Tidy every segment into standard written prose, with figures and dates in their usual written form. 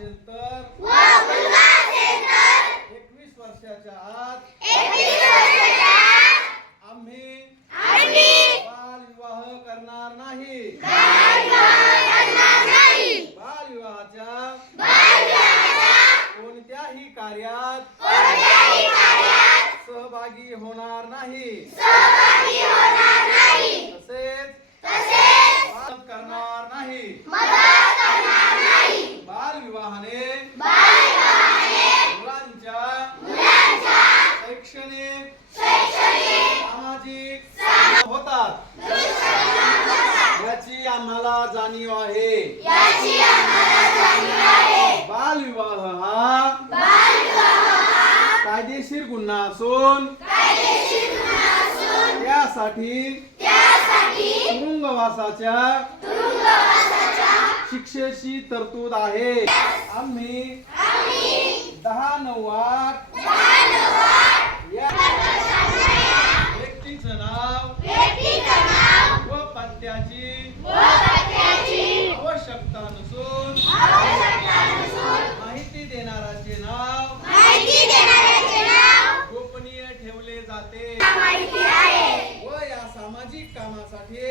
असेल तर 21 वर्षाच्या आत आम्ही बालविवाह करणार नाही. बालविवाहाच्या कोणत्याही कार्यात सहभागी होणार नाही. तसेच मदत करणार नाही. बालविवाहाने मुलांच्या शैक्षणिक सामाजिक होतात याची आम्हाला जाणीव आहे. बालविवाह हा कायदेशीर गुन्हा असून त्यासाठी तुरुंगवासाच्या शिक्षेची तरतूद आहे. आम्ही 10/9/8 या व्यक्तीचं नाव व पत्त्याची आवश्यकता नसून माहिती देणाऱ्याचे नाव गोपनीय ठेवले जाते व या सामाजिक कामासाठी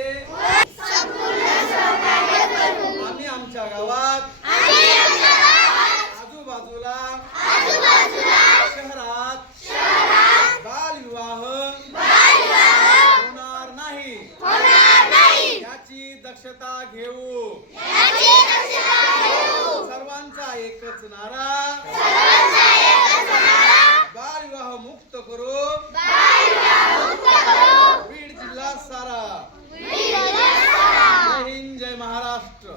आम्ही आमच्या गावात आजूबाजूला शहरात बालविवाह होणार नाही याची दक्षता घेऊ. सर्वांचा एकच नारा बालविवाह मुक्त करू. बीड जिल्हा सारा. जय हिंद, जय महाराष्ट्र.